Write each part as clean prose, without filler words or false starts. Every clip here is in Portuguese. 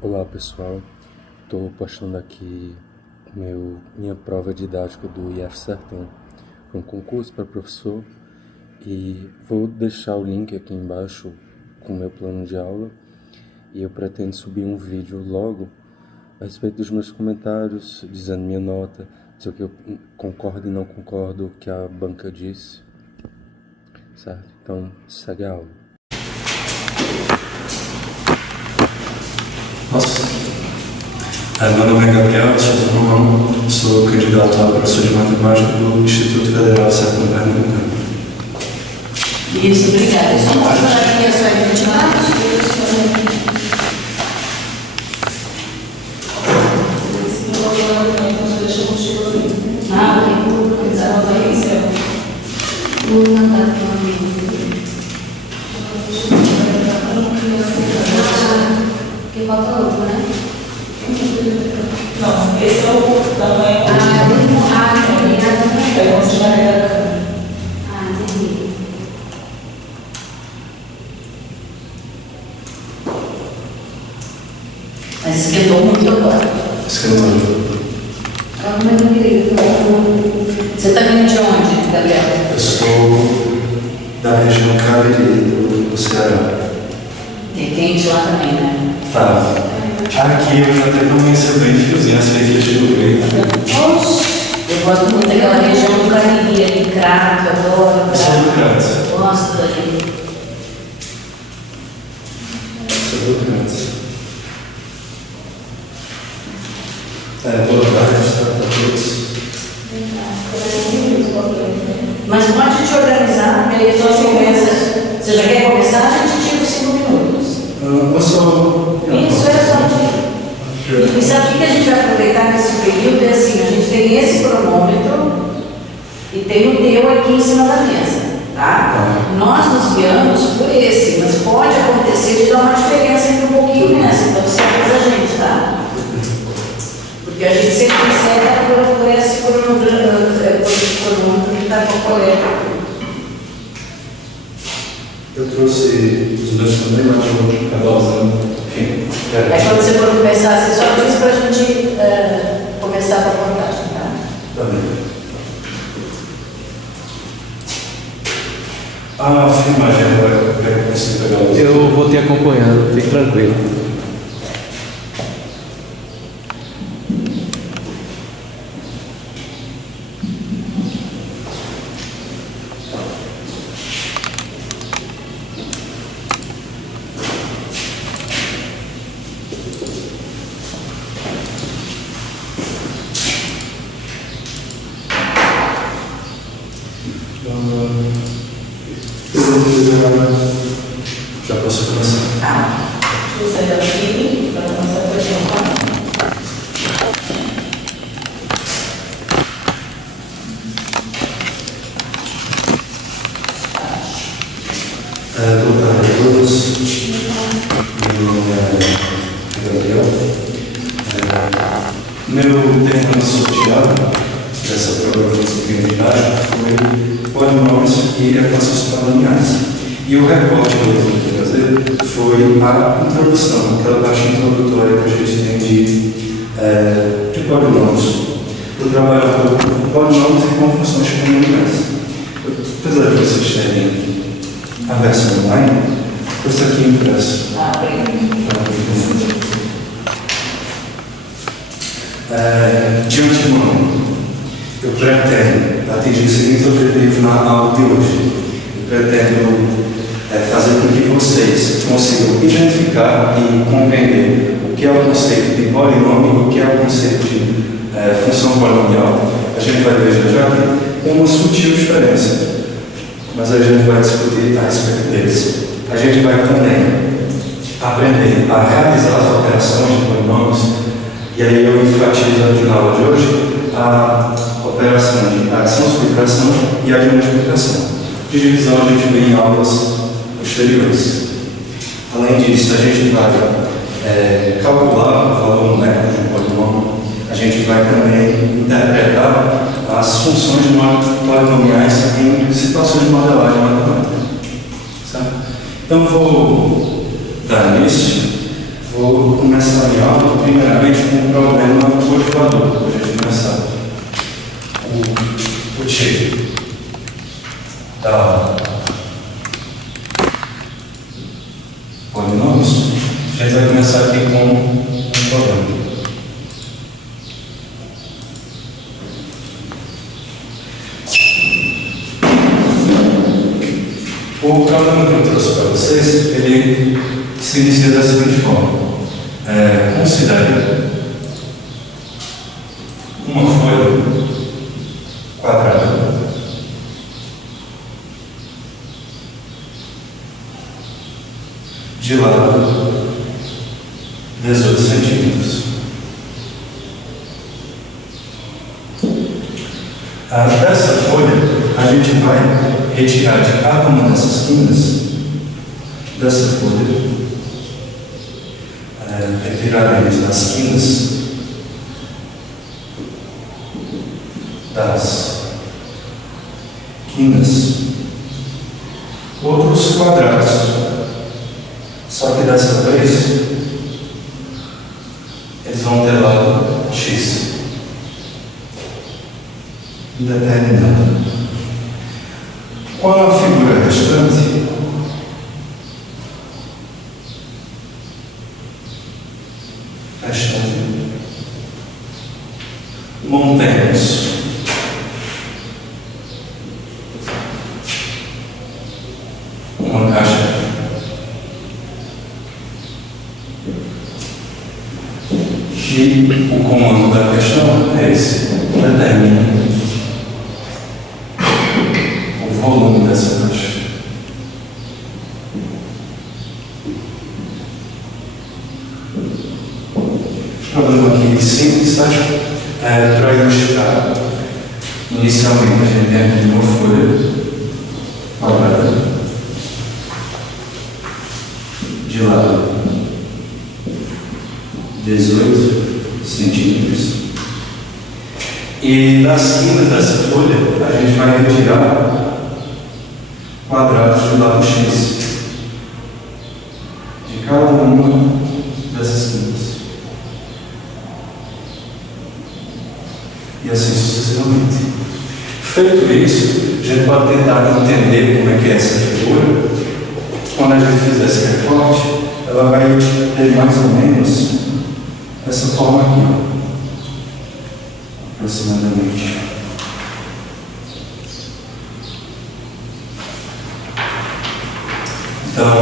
Olá pessoal, estou postando aqui minha prova didática do IF Sertão, um concurso para professor, e vou deixar o link aqui embaixo com o meu plano de aula, e eu pretendo subir um vídeo logo a respeito dos meus comentários, dizendo minha nota, dizer o que eu concordo e não concordo, o que a banca disse, certo? Então segue a aula. Meu nome é Gabriel Sousa Romão, sou candidato a professor de matemática do Instituto Federal de Sertão Pernambucano. Isso, obrigada. Só pode falar aqui a sua identidade? Vou mandar para o amigo. Que falta outro, né? Não, esse é o tamanho. Entendi. Mas esquentou muito agora. Esquentou. Você está vindo de onde, Gabriel? Eu sou da região Cariri, do Ceará. Tem quente lá também, né? Tá. Aqui eu já até comecei bem friozinho, as feitas de chuveiro. Eu gosto muito daquela região do Cariri, ali, Crato, adoro. Eu sou do Crato. Gosto dali. Sou do Crato. Boa tarde a todos. Mas pode te organizar, porque aí só você começa. Você já quer começar? A gente tira os 5 minutos. Eu sou... Isso é só de... E sabe o que a gente vai aproveitar nesse período? É assim, a gente tem esse cronômetro e tem o teu aqui em cima da mesa, tá? Nós nos guiamos por esse, mas pode acontecer de dar uma diferença entre um pouquinho nessa, então você avisa a gente, tá? Porque a gente sempre segue por esse cronômetro que está correto. Eu trouxe os meus também, mas eu vou acabar usando. Enfim. Aí quando você for começar, você só diz para a gente começar a contagem, tá? Tá bem. A filmagem vai conseguir pegar os... Eu vou te acompanhando, fique tranquilo. Já posso começar? Tá. Deixa eu sair daqui para começar a apresentar. Boa tarde a todos. Meu nome é Gabriel. Meu tema sorteado dessa prova de disciplina foi polinômios e equações polinomiais. E o recorte que eu vou trazer foi a introdução, aquela parte introdutória que a gente tem de polinômios. Eu trabalho com polinômios e com funções polinomiais. Apesar de vocês terem a versão online, eu estou aqui impresso. De antemão, eu pretendo atingir o seguinte objetivo na aula de hoje. Eu pretendo fazer com que vocês consigam identificar e compreender o que é o conceito de polinômio e o que é o conceito de função polinomial. A gente vai ver já que tem uma sutil diferença, mas a gente vai discutir a respeito deles. A gente vai também aprender a realizar as operações de polinômios, e aí eu enfatizo na aula de hoje a operação de adição, subtração e a de multiplicação. De divisão a gente vê em aulas posteriores. Além disso, a gente vai calcular o valor numérico de um polinômio. A gente vai também interpretar as funções polinomiais em situações de modelagem matemática. Certo? Então, vou dar início Vou começar a minha aula, primeiramente, com um problema motivador, para a gente começar. O título da aula. Polinômios. A gente vai começar aqui com um problema. O problema que eu trouxe para vocês, ele se inicia da seguinte forma. Considere uma folha quadrada de lado 18 centímetros. Dessa folha, a gente vai retirar de cada uma dessas quinas dessa folha, retiraremos das quinas outros quadrados, só que dessa vez eles vão ter lado x determinado. Qual a figura restante? Montemos uma caixa e o comando da questão é esse: determine o volume dessa caixa. Problema aqui simples, certo? Para ilustrar, inicialmente a gente tem aqui uma folha quadrada de lado 18 centímetros e das quinas dessa folha a gente vai retirar quadrados de lado x de cada uma dessas quinas. E assim sucessivamente. Feito isso, a gente pode tentar entender como é que é essa figura. Quando a gente fizer esse recorte, ela vai ter mais ou menos essa forma aqui, aproximadamente. Então,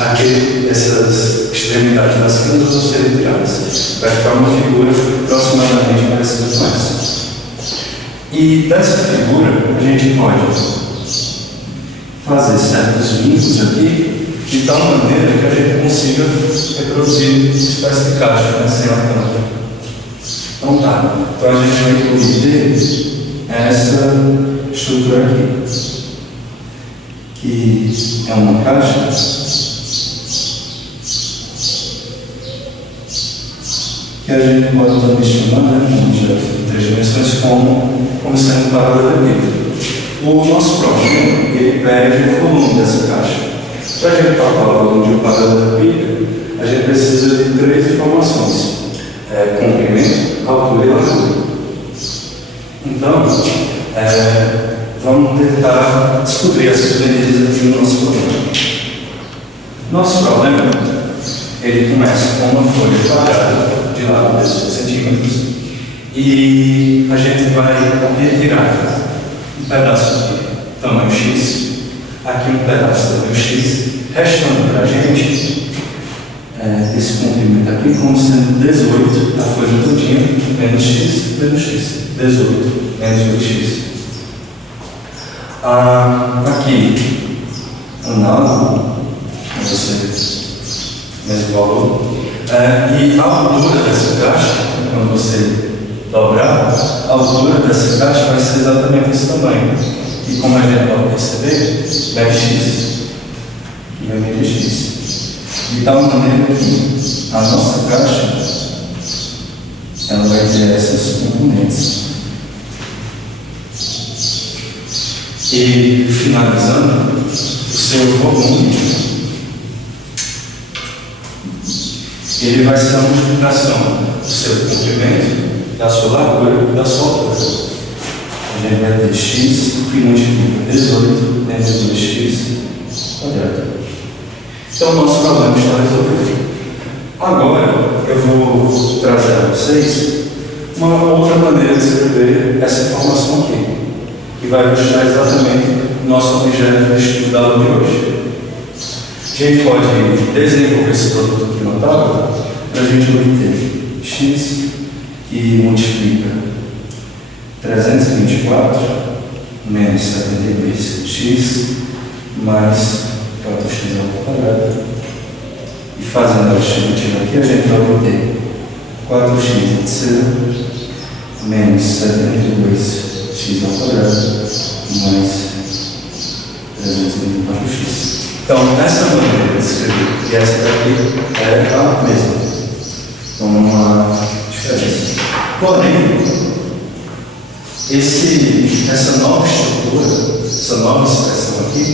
aqui, essas extremidades das quinas vão ser retiradas. Vai ficar uma figura aproximadamente parecida com essa. E dessa figura, a gente pode fazer certos vínculos aqui, de tal maneira que a gente consiga reproduzir uma espécie de caixa, né, sem a tampa. Então tá, então a gente vai obter essa estrutura aqui, que é uma caixa que a gente pode também chamar, né, como já em 3 dimensões, como sendo paralelepípedo. O nosso problema, ele pede o volume dessa caixa. Para a gente calcular o volume de um paralelepípedo, a gente precisa de 3 informações: comprimento, altura e largura. Então, vamos tentar descobrir essas medidas aqui no nosso problema. Nosso problema, ele começa com uma folha quadrada de lado 18 centímetros e a gente vai retirar um pedaço de tamanho x, aqui um pedaço de tamanho x, restando para a gente esse comprimento aqui como sendo 18, a folha todinha, menos x, 18, menos 8x. Aqui, análogo, com você, mesmo valor, e a altura dessa caixa, quando você dobrar, a altura dessa caixa vai ser exatamente esse tamanho. E como a gente pode perceber, é x, e vai medir x. De tal maneira que a nossa caixa, ela vai ter essas componentes. E finalizando, o seu volume ele vai ser a multiplicação do seu comprimento, da sua largura e da sua altura. A gente vai ter x que multiplica 18 dentro de 2x quadrado. Então, o nosso problema está resolvido. Agora, eu vou trazer a vocês uma outra maneira de escrever essa informação aqui, que vai ilustrar exatamente o nosso objeto de estudo da aula de hoje. A gente pode desenvolver esse produto aqui na tabela para a gente obter x que multiplica 324 menos 72x mais 4x ao quadrado. E fazendo a estimativa aqui, a gente vai obter 4x de c menos 72x ao quadrado mais 324x. Então, essa maneira de escrever e essa daqui é a mesma. Então, não há diferença. Porém, essa nova estrutura, essa nova expressão aqui,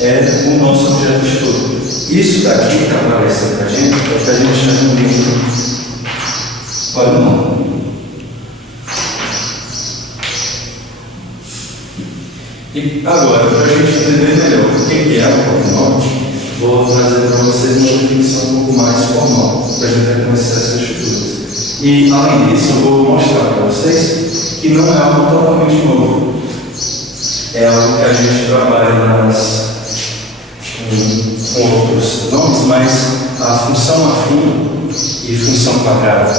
é o nosso objeto de estudo. Isso daqui que aparece para a gente é o que a gente chama de polinômio. E agora, para a gente entender melhor o que é o polinômio, vou trazer para vocês uma definição um pouco mais formal, para a gente reconhecer essas estruturas. E, além disso, eu vou mostrar para vocês que não é algo totalmente novo. É algo que a gente trabalha com outros nomes, mas a função afim e função quadrada,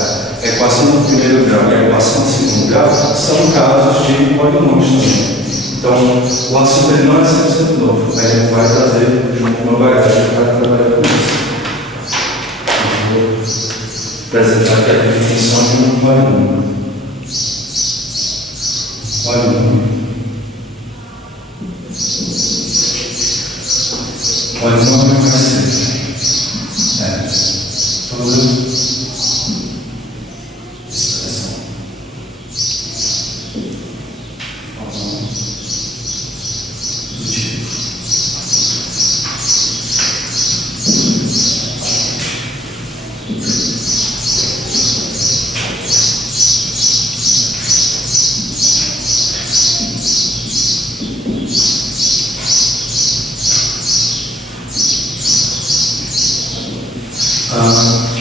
a equação do primeiro grau e a equação do segundo grau são casos de polinômios também. Então, o assunto não é 100% novo, mas a gente vai trazer uma bagagem para trabalhar com isso. Vou apresentar aqui a definição de um polinômio. Polinômio vai ser toda expressão do tipo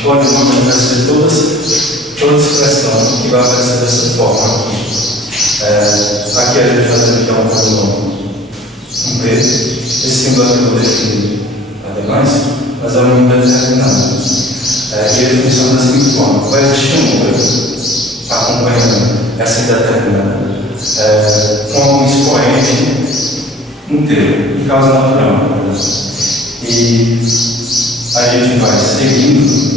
polinômio vai ser toda expressão que vai aparecer dessa forma aqui. Aqui a gente vai ter que é um polinômio um B. Esse símbolo aqui eu vou definir ademais, mas é um número determinado. E ele funciona da seguinte forma: vai existir um número acompanhando essa indeterminada com um expoente inteiro, em causa natural. E a gente vai seguindo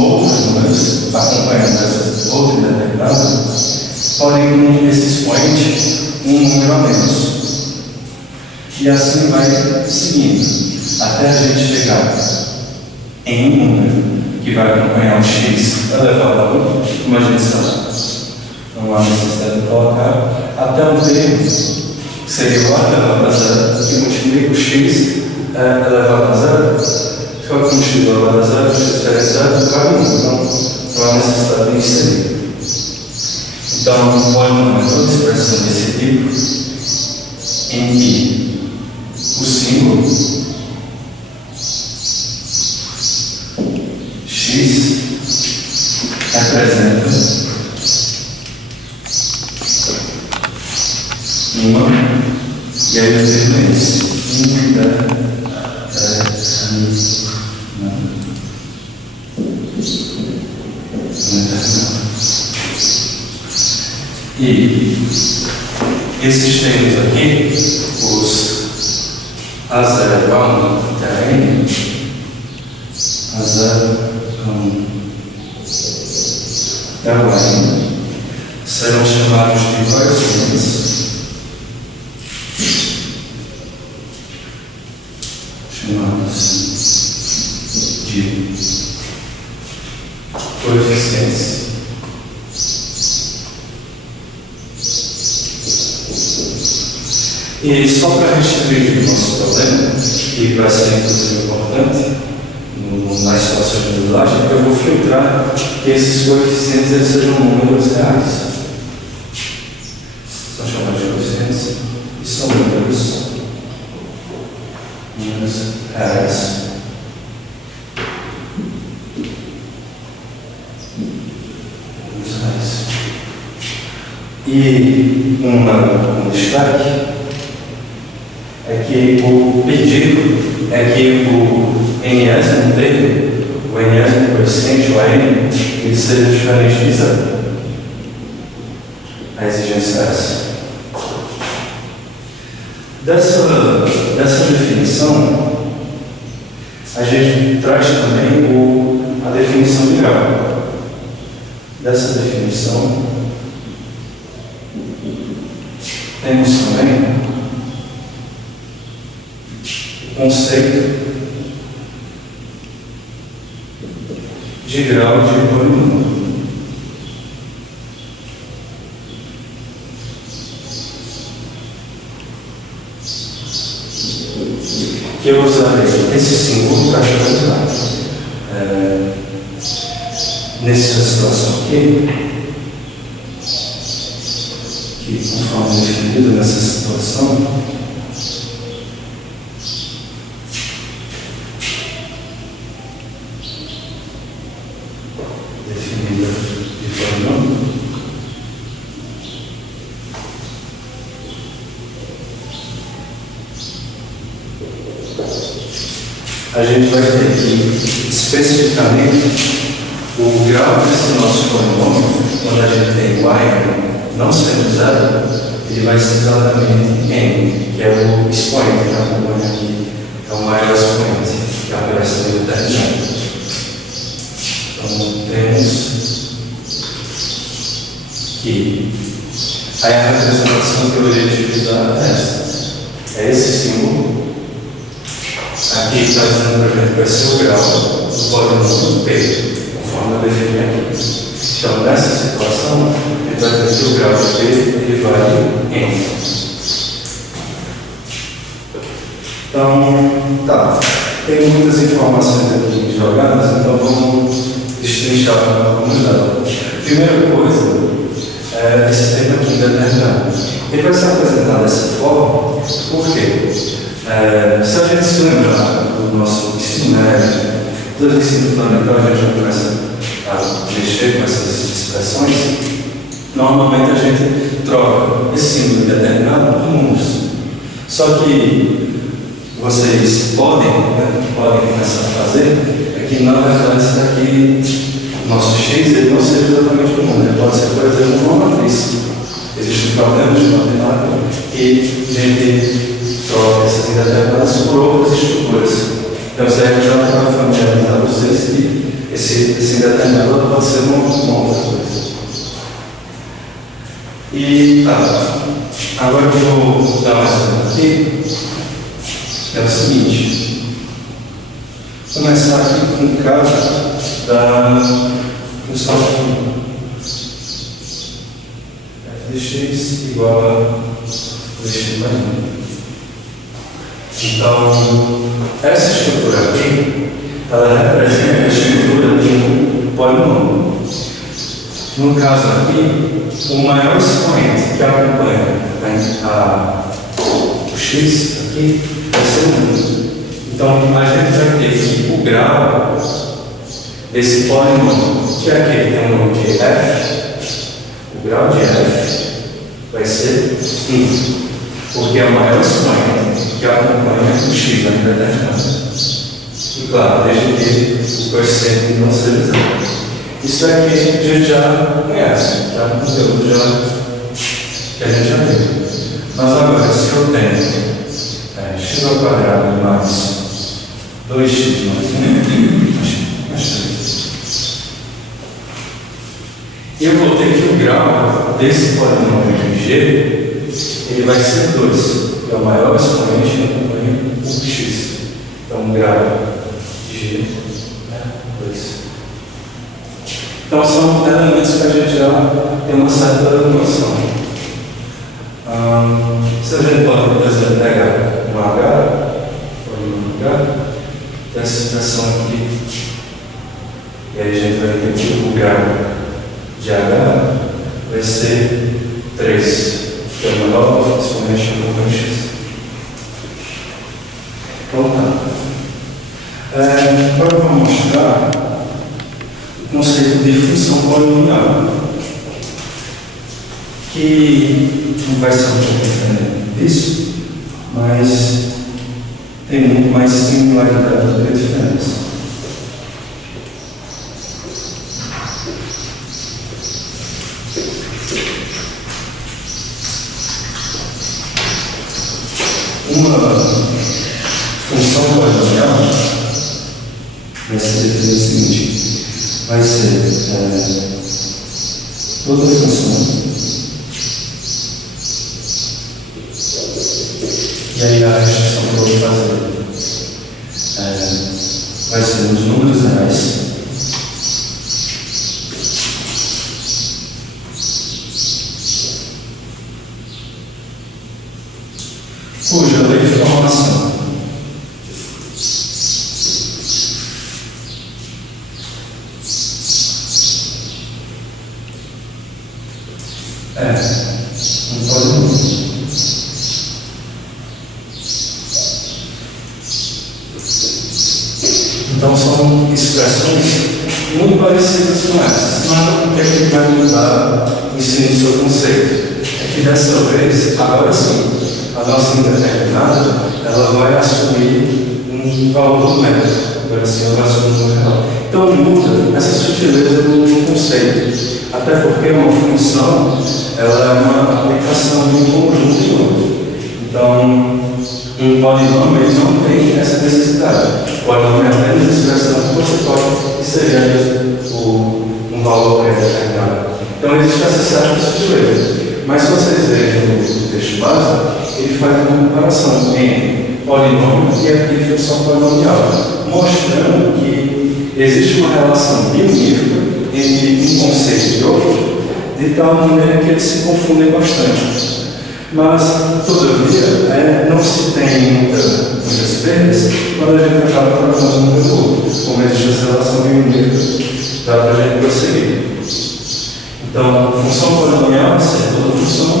outros números acompanhando essa outra indeterminada, porém com esse expoente um número a menos. E assim vai seguindo, até a gente chegar em um número que vai acompanhar o x elevado a 1, como a gente sabe. Não há necessidade de colocar, até um termo, que seria o a elevado a 0, que multiplica o x elevado a 0. Fica com x elevado a 0, x diferente 0, cabe 1. Então, não há necessidade de inserir. Então, polinômio é toda expressão desse tipo em que o símbolo x representa uma, e aí eu termino esse, e esses termos aqui, os A0, A1 até N, A0, A1 até o N, serão chamados de coeficientes. E só para restituir o nosso problema, que vai ser inclusive importante no nas situações de modulagem, eu vou filtrar que esses coeficientes eles sejam números reais. São chamados de coeficientes e são números reais. E um destaque é que o pedido é que o enésimo dele, o enésimo coeficiente, o N, ele seja diferente de zero. A exigência é essa. Dessa definição, a gente traz também a definição de grau. Dessa definição, temos também o conceito de grau de polinômio. Que eu usarei esse símbolo para representar. Nessa situação aqui, que conforme definido nessa situação, definida de polinômio, a gente vai ter aqui especificamente o grau desse nosso polinômio, quando a gente tem y não sendo zero, ele vai ser exatamente n, que é o expoente que acompanha aqui, é o maior expoente que aparece no determinado. Então temos que aí a representação que eu irei utilizar é esta. É esse símbolo. Aqui está dizendo para a gente que vai ser o grau do polinômio P, conforme eu defini aqui. Então, nessa situação, a gente vai dizer que o grau de P ele vale N. Então, tá. Tem muitas informações aqui jogadas, então vamos destrinchar para a comunidade. Primeira coisa é esse tema aqui determinado. Ele vai ser apresentado dessa forma, por quê? Se a gente se lembrar do nosso ensino médio, todo ensino fundamental, a gente já começa a mexer com essas expressões. Normalmente a gente troca esse símbolo determinado por números. Só que vocês podem começar a fazer é que na verdade isso daqui, nosso x, ele não seja exatamente um número. Ele pode ser, por exemplo, uma matriz. Existem problemas de matemática e a gente troca essas indeterminadas por outras estruturas. Então, isso aí já está familiarizado vocês que esse indeterminado pode ser uma outra coisa. E tá. Agora eu vou dar mais um aqui. É o seguinte. Começar aqui com o caso da função f de x igual a dx mais 1. Então, essa estrutura aqui, ela representa a estrutura de um polinômio. No caso aqui, o maior expoente que acompanha o x aqui vai ser 1. Então, a gente vai ter que o grau desse polinômio, que aqui tem o nome de f, o grau de f vai ser 1. Porque é o maior expoente que acompanha o x na determinada. E claro, desde que o coeficiente não seja zero. Isso aqui a gente já conhece, já no conteúdo que a gente já viu. Mas agora, se eu tenho x ao quadrado mais 2x mais 3, eu vou ter que o grau desse polinômio de g ele vai ser 2, que é o maior expoente que acompanha o x. Então, o grau de g é 2. Então, são elementos que a gente já tem uma certa noção. Se a gente pode, por exemplo, pegar um H, dessa expressão aqui. E aí a gente vai ter que o grau de H vai ser 3, que é o menor expoente do x. Então tá. Agora eu vou mostrar o conceito de função polinomial, que não vai ser um pouco diferente disso, mas tem muito mais similaridade do que diferença. Uma função polinomial vai ser definida o seguinte: vai ser toda função, e aí a restrição que eu vou fazer vai ser nos números reais, cuja lei de formação um polinômio. Então são expressões muito parecidas com essas. Nada o que é que vai mudar o ensino do seu conceito. É que dessa vez, agora sim, a nossa indeterminada, ela vai assumir um valor numérico. Agora sim, ela vai assumir um número real. Então muda essa sutileza do conceito. Até porque uma função, ela é uma aplicação de um conjunto de outro. Então, um polinômio ele não tem essa necessidade. O polinômio é apenas a expressão que você pode inserir um valor pré-determinado. Então, existe essa certa sutileza. Mas se vocês verem no texto base, ele faz uma comparação entre polinômio e a função polinomial, mostrando que existe uma relação bioquímica entre um conceito e outro, de tal maneira que eles se confundem bastante. Mas, todavia, não se tem muitas perdas quando a gente acaba trabalhando um com o outro. Como existe essa relação bioquímica, dá para a gente prosseguir. Então, função polinomial é toda função,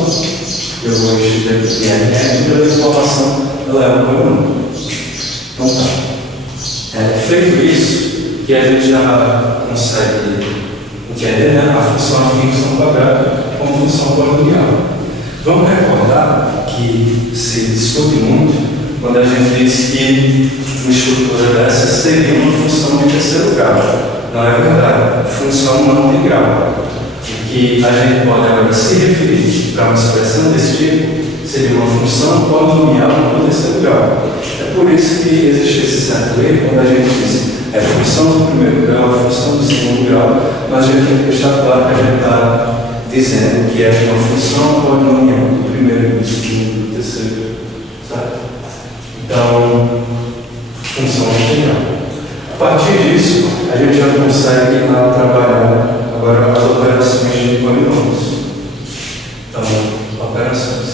eu vou enxergar aqui e pela informação ela é um polinômio. Então tá. Feito isso, que a gente já consegue entender a função afim, função quadrada como função polinomial. Vamos recordar que se discute muito quando a gente diz que uma estrutura dessa seria uma função de terceiro grau. Não é verdade, função não tem grau. Que a gente pode agora se referir para uma expressão desse tipo, seria uma função polinomial no terceiro grau. É por isso que existe esse certo erro quando a gente diz função do primeiro grau, função do segundo grau, mas a gente tem que deixar claro que a gente está dizendo que é uma função polinomial do primeiro, do segundo e do terceiro grau. Certo? Então, função integral. A partir disso, a gente já consegue trabalhar agora as operações de polinômios. Então, operações.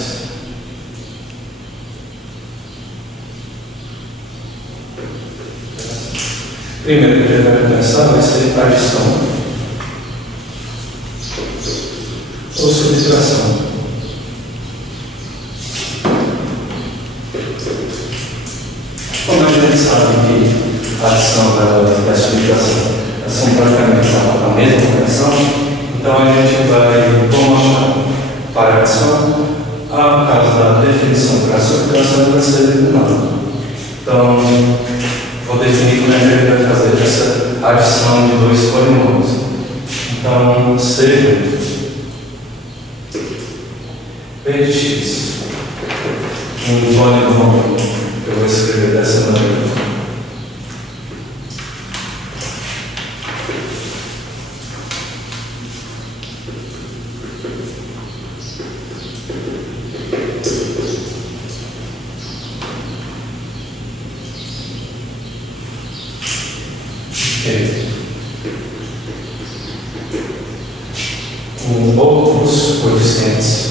Primeiro que a gente vai pensar vai ser adição ou subtração. Como a gente sabe que a adição e a subtração são praticamente a mesma operação, então a gente vai mostrar para a adição, a causa da definição para a subtração vai ser determinada. Então, vou definir como é que a gente vai fazer essa adição de dois polinômios. Então, seja p de x um polinômio que eu vou escrever dessa maneira. Com outros coeficientes.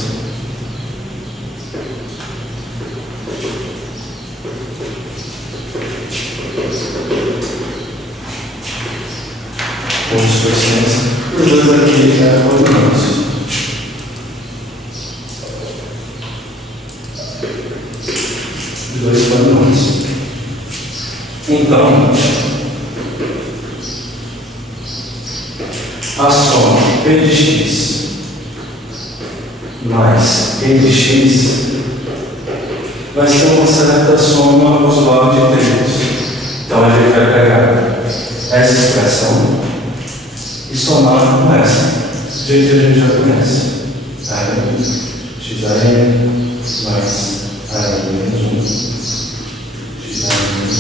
pontos coeficientes. Os dois aqui é polinômios. Os dois polinômios. Então, a soma P de x mais P de x vai ser uma certa soma usual de termos. Então a gente vai pegar essa expressão e somar com essa. Do jeito que a gente já conhece. AM, XAM mais AM menos 1. XAM menos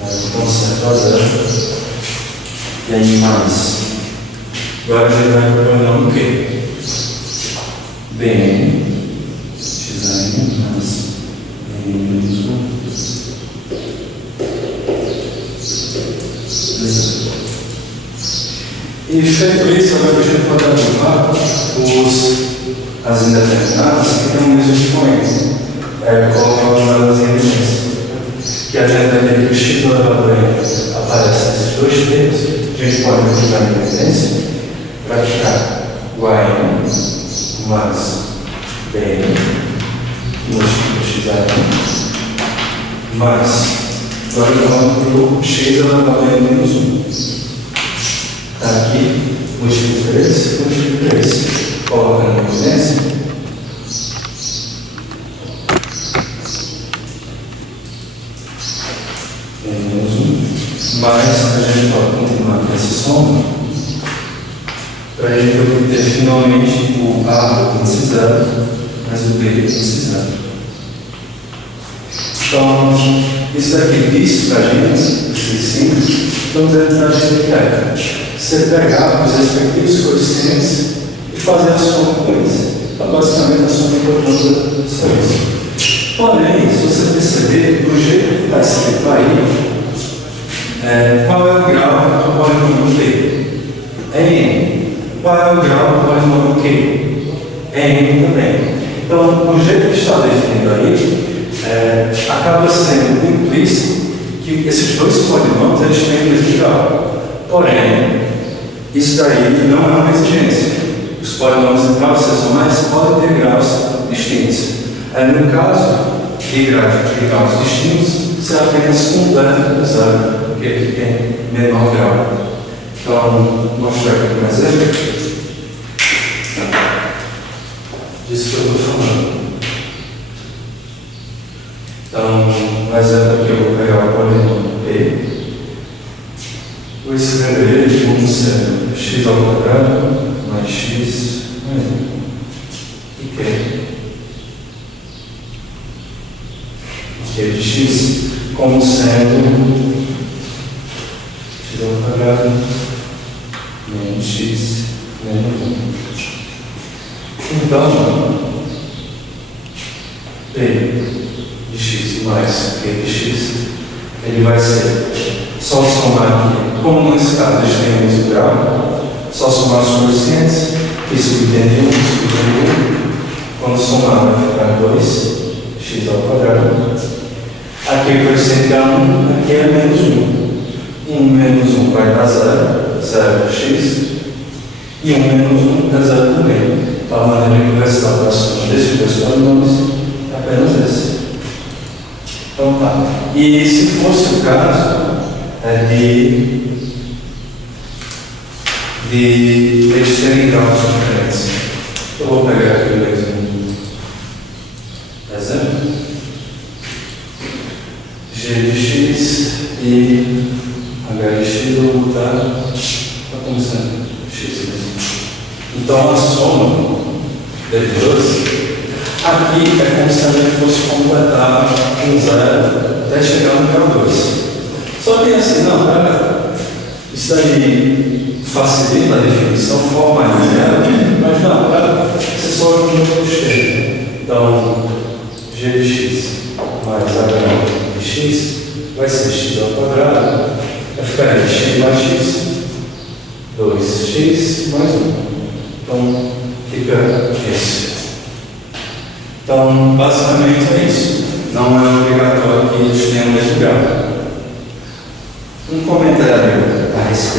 1. Aí conserto a zero. E aí mais. Agora a gente vai procurar o quê? BN. XAM mais AM menos 1. E feito isso, agora a gente pode aprovar as indeterminadas que têm o mesmo expoente. Colocar uma delas em evidência. Que a gente vai ver que o x elevado a n aparece nesses dois termos. A gente pode multiplicar em evidência. Vai ficar yn mais bn múltiplo x a n mais. Agora vamos para o x elevado a n menos 1. Está aqui, múltiplo 3, múltiplo 3. Colocando em evidência. Menos 1. Mas a gente pode continuar com essa soma para a gente obter finalmente o A índice 0 mais o B índice 0. Então, isso daqui diz para a gente, esses simples, vamos dizer que a gente quer. Você pegar os respectivos coeficientes e fazer a soma com eles. Então, basicamente, a soma importante só isso. Porém, se você perceber, do jeito que está escrito aí, qual é o grau do polinômio Q? É N. Qual é o grau do polinômio Q? É N também. Então, do jeito que está definido aí, acaba sendo implícito que esses dois polinômios eles têm o mesmo grau. Porém, isso daí não é uma exigência. Os polinômios em graus sessonais podem ter graus distintos. No caso de graus distintos, você apenas completa o zero, porque ele tem menor grau. Então, vou mostrar aqui um exemplo disso que eu estou falando. Então, um exemplo aqui eu vou pegar o polinômio P. Vou escrever ele como sendo x ao quadrado mais x mais 1. E Q. Q de x como sendo x ao quadrado menos x menos 1. Então, P de x mais Q de x, ele vai ser só somar aqui. Como nesse caso a gente tem o mesmo grau, só somar os coeficientes, que subtende 1, subtende 1. Quando somar vai ficar 2x ao quadrado. Aqui o coeficiente dá 1, aqui é menos 1. 1 menos 1 vai dar 0, 0 é x. E 1 menos 1 dá 0 também. Então a maneira que vai ser a soma desses dois polinômios é apenas esse. Então tá. E se fosse o caso de eles terem graus diferentes, eu vou pegar aqui o mesmo exemplo. G de x e h de x eu vou botar para como sendo x mesmo. Então a soma de dois aqui é como se a gente fosse completar um zero até chegar no grau 2. Só que assim, não, isso aí facilita a definição, formaliza ela, mas não, você só joga no cheio. Então, g de x mais h de x vai ser x ao quadrado, vai ficar aí x mais x, 2x mais 1. Então, fica esse. Então, basicamente é isso. Não é obrigatório que eles tenham o mesmo grau. Um comentário a respeito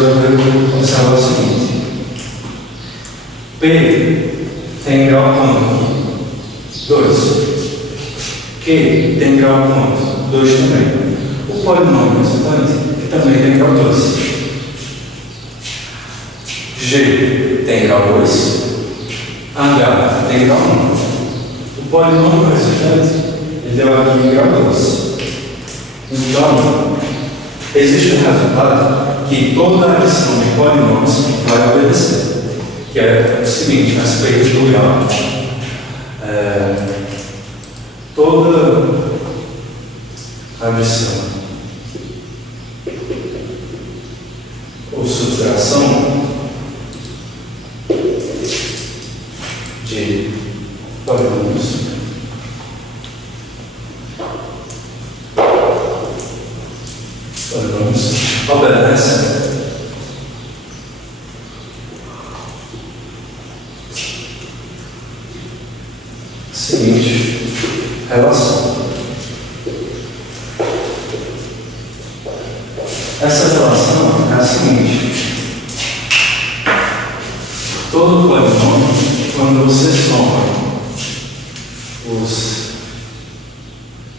vou observar o seguinte. P tem grau quanto? 2. Q tem grau quanto? 2 também. O polinômio resultante, que também tem grau 2. G tem grau 2. H tem grau 1. O polinômio resultante, ele deu aqui grau 2. Então, existe um resultado que toda adição de polinômios vai obedecer, que é o seguinte, a respeito do grau. Toda adição ou subtração de polinômios obedece a seguinte relação. Essa relação é a seguinte: todo polinômio, quando você soma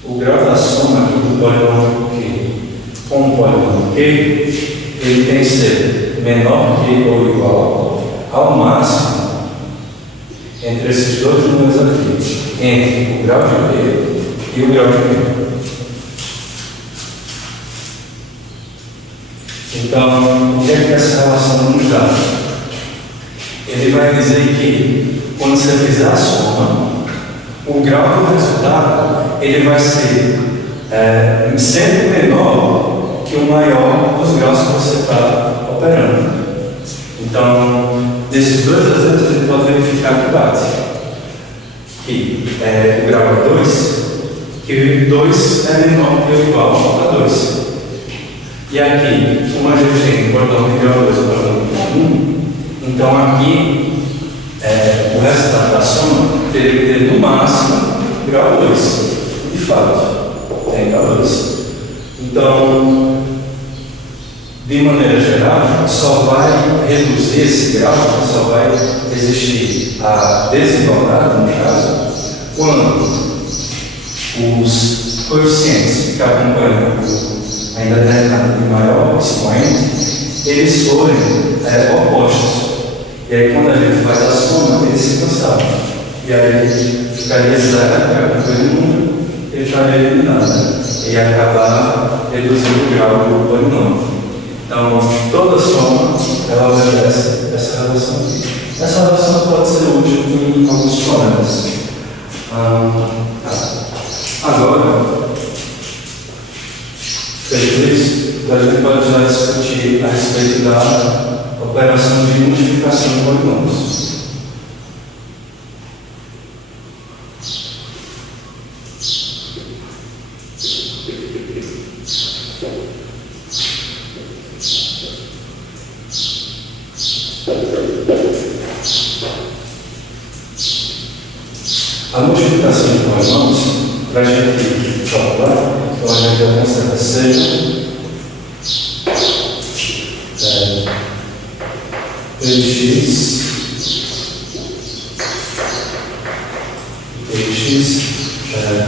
o grau da soma do polinômio Q com o polinômio Q, ele tem que ser menor que ou igual ao máximo entre esses dois números aqui, entre o grau de P e o grau de Q. Então, o que é que essa relação nos dá? Ele vai dizer que, quando você fizer a soma, o grau do resultado ele vai ser sempre menor que o maior dos graus que você está operando. Então, desses dois exemplos, a gente pode verificar que bate. Que o grau é 2, que 2 é menor que ou igual a 2. E aqui, como a gente tem o polinômio de grau 2 e o polinômio de grau 1, então aqui o resultado da soma teria que ter no máximo grau 2. De fato, tem grau 2. Então, de maneira geral, só vai reduzir esse grau, só vai existir a desigualdade, no caso, quando os coeficientes que acompanham ainda determinado de maior expoente, eles forem opostos. E aí, quando a gente faz a soma, eles se cansaram. E aí, ficaria zero, que acompanha o número, ele estaria eliminado. E acabar reduzindo o grau do polinômio. Então, toda soma, ela obedece essa relação aqui. Essa relação pode ser útil em alguns problemas. Agora, feito isso, a gente pode já discutir a respeito da operação de multiplicação de polinômios. A multiplicação de polinômios, para a gente calcular, então a gente já considera seja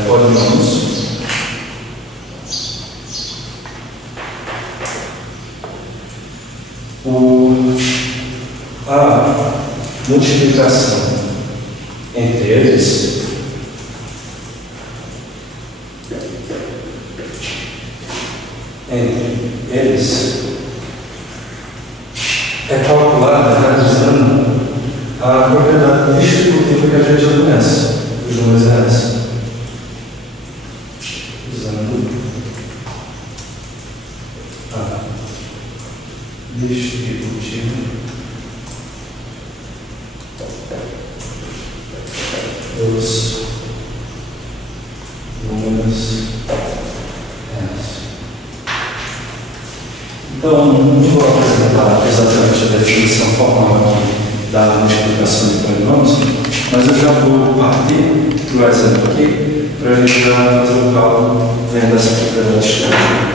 polinômios a multiplicação entre eles é calculada realizando a propriedade distributiva que a gente já conhece, os números reais. Usando a distributiva dos números reais. Então, não vou apresentar exatamente a definição formal aqui da multiplicação de polinômios, mas eu já vou partir do exemplo aqui para a gente já fazer o cálculo vendo essa propriedade estática.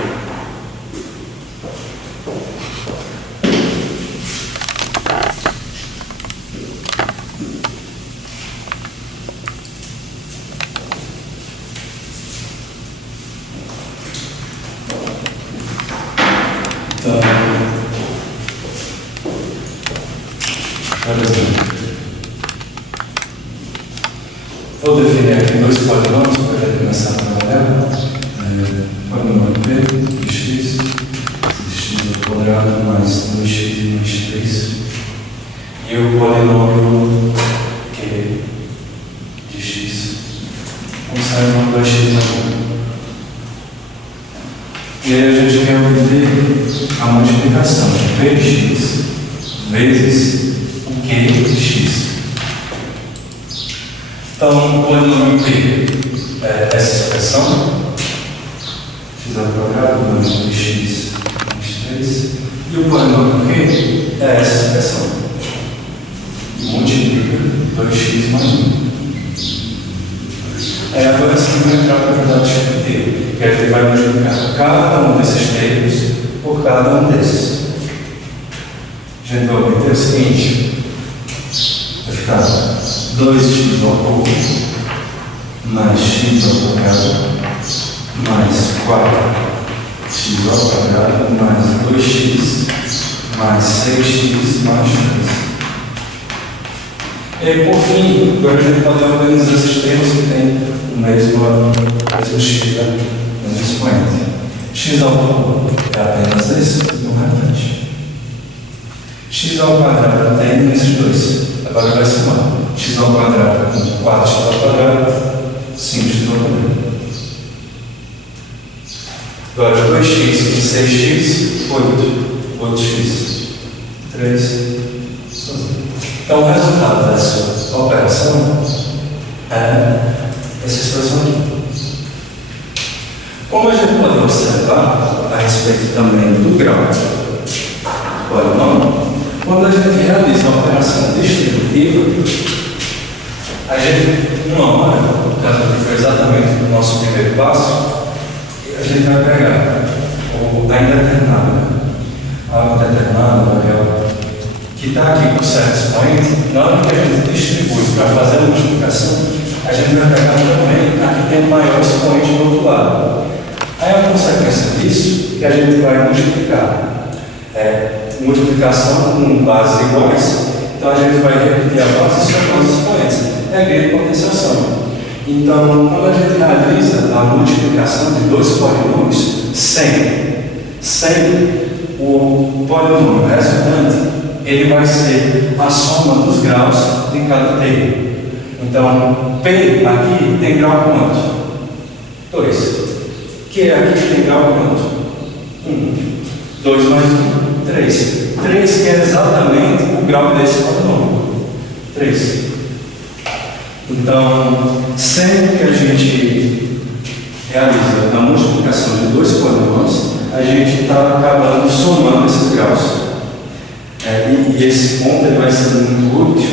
Vou definir aqui dois polinômios para já começar a trabalhar. Polinômio P de x, x ao quadrado mais 2x mais 3. E o polinômio Q de x, como sai no 2x mais 1. E aí a gente quer obter a multiplicação de P de x vezes o Q de x. Então, o polinômio P é essa expressão, x ao quadrado mais 2x mais 3, e o polinômio Q é essa expressão, multiplica 2x mais 1. Aí agora sim vai entrar para ajudar a discutir, que a gente vai multiplicar cada um desses termos por cada um desses. A gente vai obter o seguinte, vai ficar 2x ao cubo mais x ao quadrado mais 4x ao quadrado mais 2x mais 6x mais 3. E aí, por fim, agora a gente pode organizar esses termos que têm o mesmo x, o mesmo expoente. X ao cubo é apenas esse, não é restante. X ao quadrado tem esses dois. Agora vai somar x ao quadrado com 4x ao quadrado, 5x ao quadrado. Agora 2x com 6x, 8x, 3, sozinho. Então o resultado dessa operação é essa expressão aqui. Como a gente pode observar a respeito também do grau do polinômio, quando a gente realiza a operação distributiva, a gente, numa hora, no caso que foi exatamente o nosso primeiro passo, a gente vai pegar a indeterminada, a determinada variável, que está aqui com certo expoente. Na hora que a gente distribui para fazer a multiplicação, a gente vai pegar também a que tem o maior expoente do outro lado. Aí a consequência disso que a gente vai multiplicar. Multiplicação com bases iguais, então a gente vai repetir a base e somar os expoentes. É grande potenciação. Então, quando a gente realiza a multiplicação de dois polinômios, sem o polinômio resultante, ele vai ser a soma dos graus de cada termo. Então, P aqui tem grau quanto? 2. Q aqui tem grau quanto? 1. 2 mais 1. 3. 3 que é exatamente o grau desse polinômio. 3. Então, sempre que a gente realiza a multiplicação de dois polinômios, a gente está acabando somando esses graus. E esse ponto ele vai ser muito útil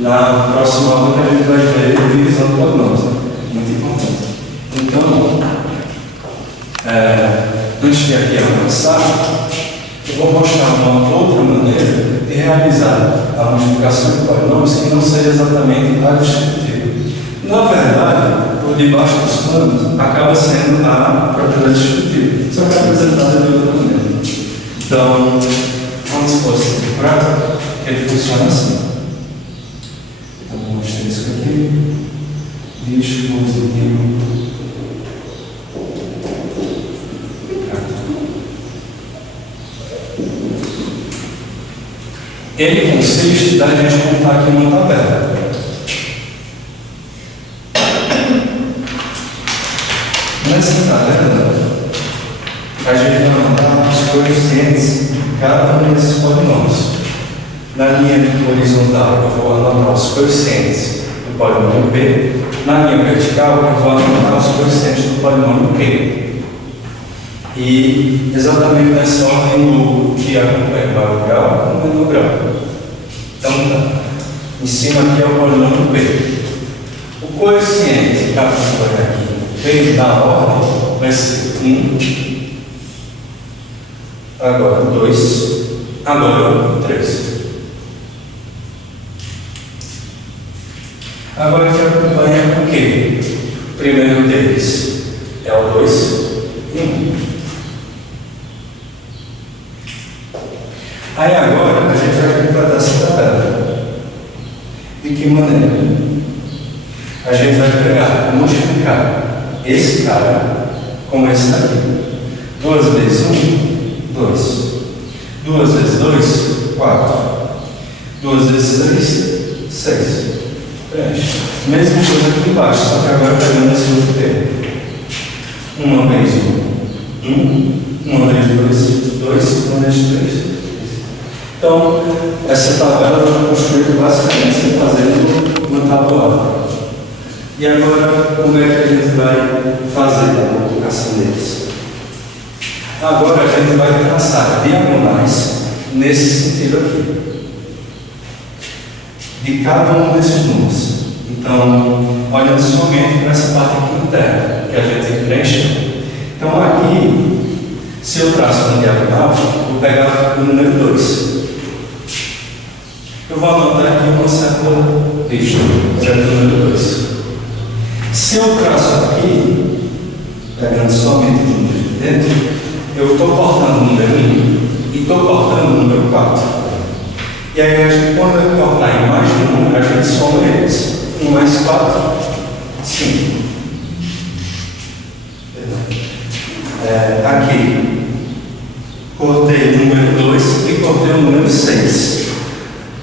na próxima aula que a gente vai ver divisão de polinômios. Muito importante. Então, antes de aqui avançar, eu vou mostrar uma outra maneira de realizar a multiplicação de polinômios que não seja exatamente a distributiva. Na verdade, por debaixo dos panos, acaba sendo a propriedade distributiva, só que é apresentada de outra maneira. Então, vamos supor assim, prática, que ele funciona assim. Então, vou mostrar isso aqui. Dispositivo. Ele consiste da gente contar aqui uma tabela. Nessa tabela, a gente vai mandar os coeficientes de cada um desses polinômios. Na linha horizontal, eu vou anotar os coeficientes do polinômio P. Na linha vertical, eu vou anotar os coeficientes do polinômio Q. E exatamente nessa ordem do que acompanha o maior grau, o menor grau. Então, tá. Em cima aqui é o polinômio P. O coeficiente que acompanha aqui, P da ordem, vai ser 1, agora 2, agora 3. Agora que acompanha o quê? O primeiro deles é o 2 e 1. Aí agora a gente vai completar essa tabela. De que maneira? a gente vai pegar, multiplicar esse cara com esse daqui. 2 vezes 1, 2. 2 vezes 2, 4. 2 vezes 3, 6. Preenche. Mesma coisa aqui embaixo, só que agora pegando esse outro termo. 1 vezes 1, 1 vezes 2, 2, 1 vezes 3. Então, essa tabela foi construída basicamente fazendo uma tabuada. E agora, como é que a gente vai fazer a multiplicação deles? Agora a gente vai traçar diagonais nesse sentido aqui, de cada um desses números. Então, olhando somente para essa parte aqui interna, que a gente preenche. Então, aqui, se eu traço uma diagonal, vou pegar o número 2. Eu vou anotar aqui uma certa lista, certo número 2. Se eu traço aqui, pegando somente o número de dentro, eu estou cortando o número 1 e estou cortando o número 4. E aí, quando eu cortar em mais de um número, a gente soma eles. 1 mais 4, 5. Aqui, cortei o número 2 e cortei o número 6.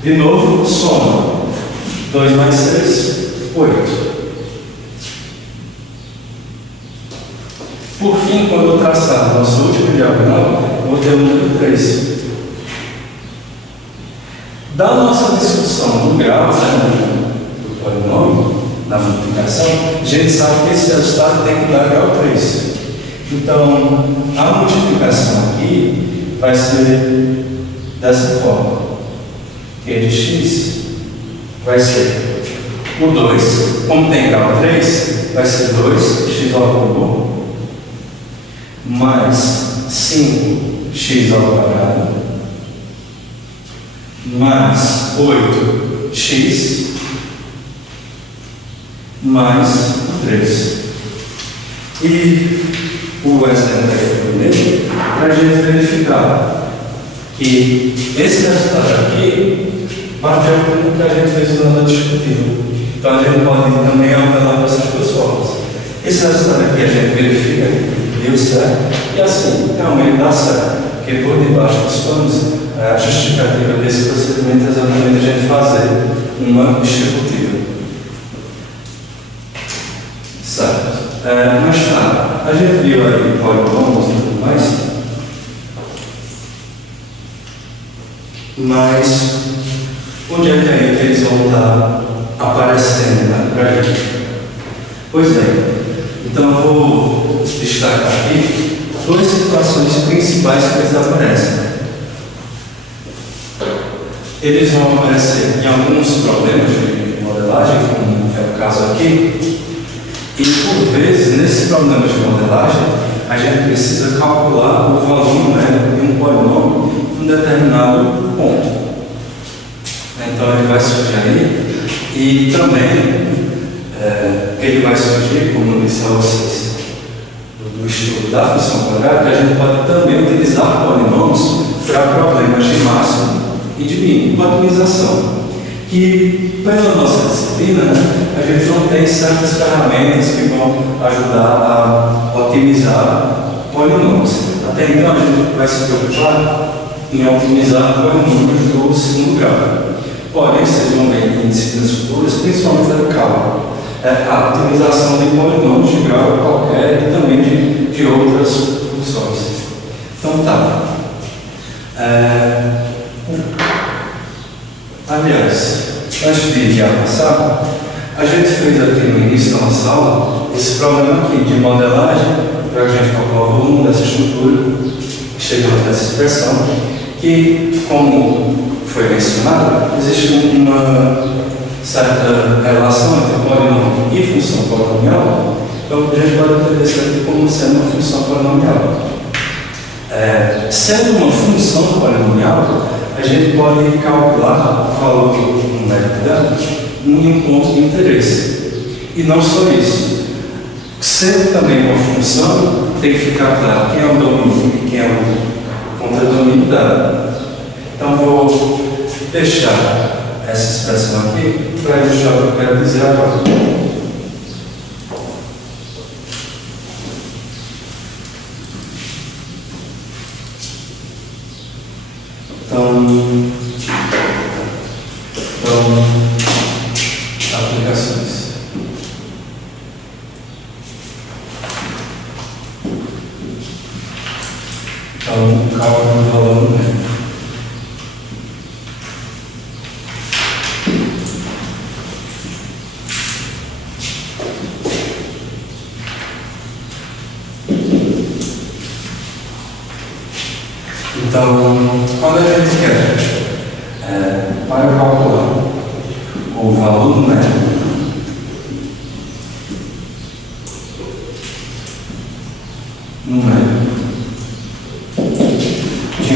De novo, soma. 2 mais 6, 8. Por fim, quando eu traçar a nossa última diagonal, eu vou ter o número 3. Da nossa discussão do grau, do polinômio, na multiplicação, a gente sabe que esse resultado tem que dar grau 3. Então, a multiplicação aqui vai ser dessa forma. Q de x vai ser o 2, como tem grau 3, vai ser 2x ao cubo mais 5x ao quadrado mais 8x mais 3. E o exemplo primeiro, para a gente verificar que esse resultado aqui bateu com o que a gente fez na discutível. Então a gente pode também alternar para essas duas formas. Esse resultado aqui a gente verifica que deu certo e assim realmente dá certo, porque por debaixo dos panos a justificativa desse procedimento é exatamente a gente fazer uma distributiva. Certo. Mas tá, a gente viu aí polinômios e tudo mais, mas onde é que aí que eles vão estar aparecendo para a gente? Pois bem, então eu vou destacar aqui duas situações principais que eles aparecem. Eles vão aparecer em alguns problemas de modelagem, como é o caso aqui, e por vezes, nesse problema de modelagem, a gente precisa calcular o valor numérico de um polinômio em um determinado ponto. Então ele vai surgir aí, e também ele vai surgir, como eu disse a vocês, do estudo da função quadrada, a gente pode também utilizar polinômios para problemas de máximo e de mínimo, otimização. Que, pela nossa disciplina, a gente não tem certas ferramentas que vão ajudar a otimizar polinômios. Até então, a gente vai se preocupar em otimizar polinômios do segundo grau. Porém, vocês vão ver em disciplinas futuras, principalmente do cálculo, a otimização de polinômios de grau qualquer e também de outras funções. Então, tá. Aliás, antes de avançar, a gente fez aqui no início da nossa aula esse problema aqui de modelagem, para a gente calcular o volume dessa estrutura, chegamos a essa expressão, que, como foi mencionado, existe uma certa relação entre polinômio e função polinomial, então a gente pode entender isso aqui como sendo uma função polinomial. Sendo uma função polinomial, a gente pode calcular o valor numérico dela em um ponto de interesse. E não só isso. Sendo também uma função, tem que ficar claro quem é o domínio e quem é o contradomínio dela. Então, vou deixar essa expressão aqui para ilustrar o que eu quero dizer agora. Então, aplicações. Então, o cálculo do valor numérico. Então, quando a gente quer, para calcular o valor numérico, de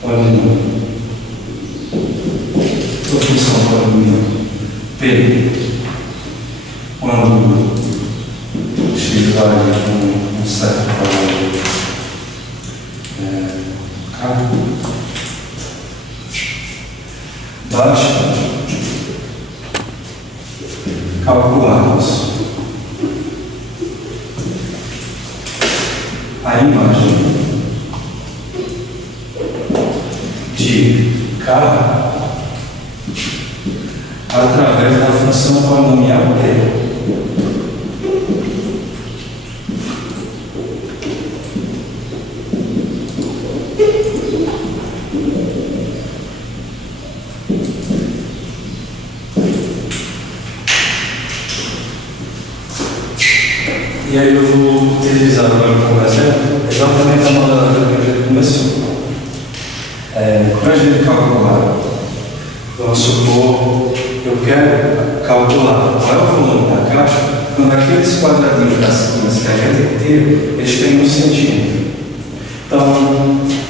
polinômio, sua função polinômica P, quando x vale um certo valor K, basta calcularmos a imagem de K através da função polinomial T. E aí eu vou utilizar agora como exemplo exatamente a modalidade que a gente começou. Para a gente calcular, vamos supor, eu quero calcular qual é o volume da caixa quando aqueles quadradinhos das esquinas que a gente tira, eles têm 1 centímetro. Então,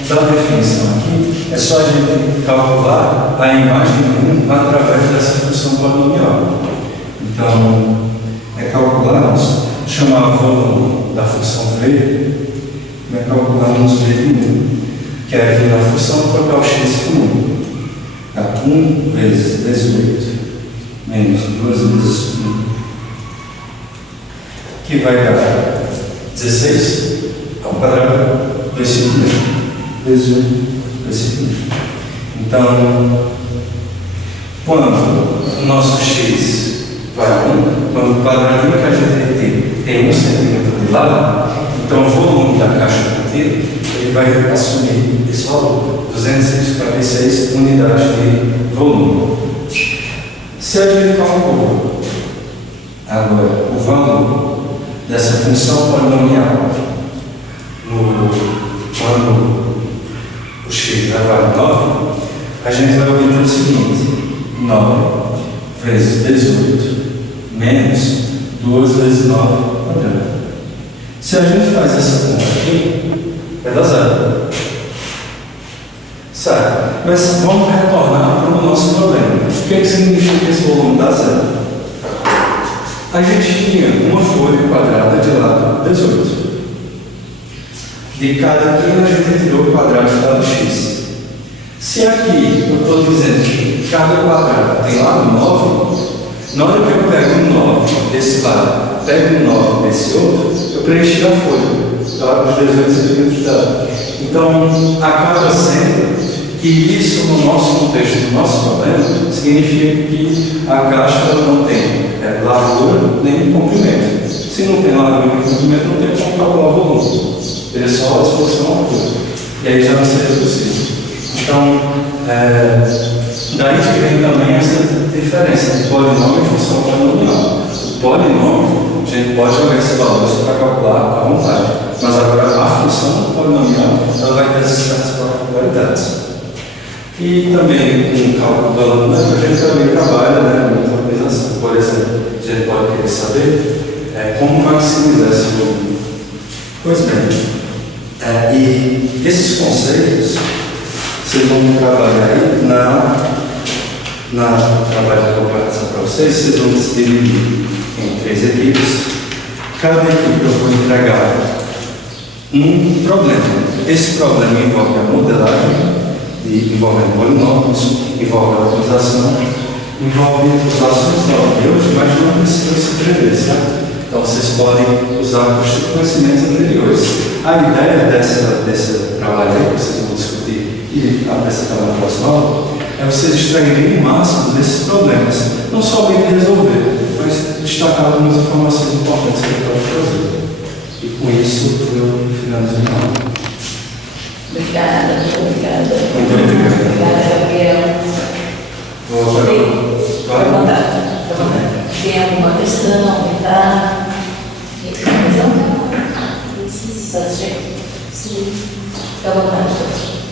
da definição aqui, é só a gente calcular a imagem de 1 através dessa função polinomial. Então, calcularmos, chamar o volume da função V, calcularmos V de 1, que é vir na função trocar o x por 1. 1 vezes 18 menos 2 vezes 1, que vai dar 16 ao quadrado, 2 centímetros, vezes 1, 2 centímetros. Então, quando o nosso x vai a 1, quando o quadradinho que a gente tem 1 centímetro de lado, então o volume da caixa contida, ele vai assumir esse valor, 246 unidades de volume. Se a gente calcula agora o valor dessa função polinomial quando o x vai vale 9, a gente vai obter o seguinte: 9 vezes 18 menos 2 vezes 9 quadrado. Se a gente faz essa conta aqui, vai dar 0. Certo? Mas vamos retornar para o nosso problema. O que significa que esse volume dá 0? A gente tinha uma folha quadrada de lado 18. De cada quina a gente tirou o quadrado de lado x. Se aqui eu estou dizendo que cada quadrado tem lado 9, na hora que eu pego um 9 desse lado, pego um 9 desse outro, eu preenchi a folha, os 18 centímetros dela. Então, acaba sendo que isso, no nosso contexto, no nosso problema, significa que a caixa não tem largura nem comprimento. Se não tem largura nem comprimento, não tem como calcular o volume. Ele é só a disposição à altura. E aí já não seria possível. Então, daí que vem também essa diferença de polinômio e função polinomial. O polinômio, a gente pode jogar esse valor para calcular à vontade, mas agora a função polinomial ela vai ter essas certas particularidades. E também com o cálculo do aluno, a gente também trabalha com organização. Por exemplo, a gente pode querer saber como maximizar esse volume. Pois bem, e esses conceitos vocês vão trabalhar aí na trabalho de comparação para vocês vão se dividir em 3 equipes. Cada equipe eu vou entregar um problema. Esse problema envolve a modelagem, envolve polinômios, envolve a otimização, envolve as ações de hoje, mas não precisa se prever, certo? Então, vocês podem usar os conhecimentos anteriores. A ideia desse trabalho aí, que vocês vão discutir e apresentar na próxima aula, é vocês extraírem o máximo desses problemas. Não somente resolver, mas destacar algumas informações importantes que eu posso fazer. E com isso eu finalizo a aula. Obrigada. Muito obrigado. Obrigada, Gabriel. Vai. Fica à vontade. Tem alguma questão? Tá? Satisfeito? Sim. Fica à vontade.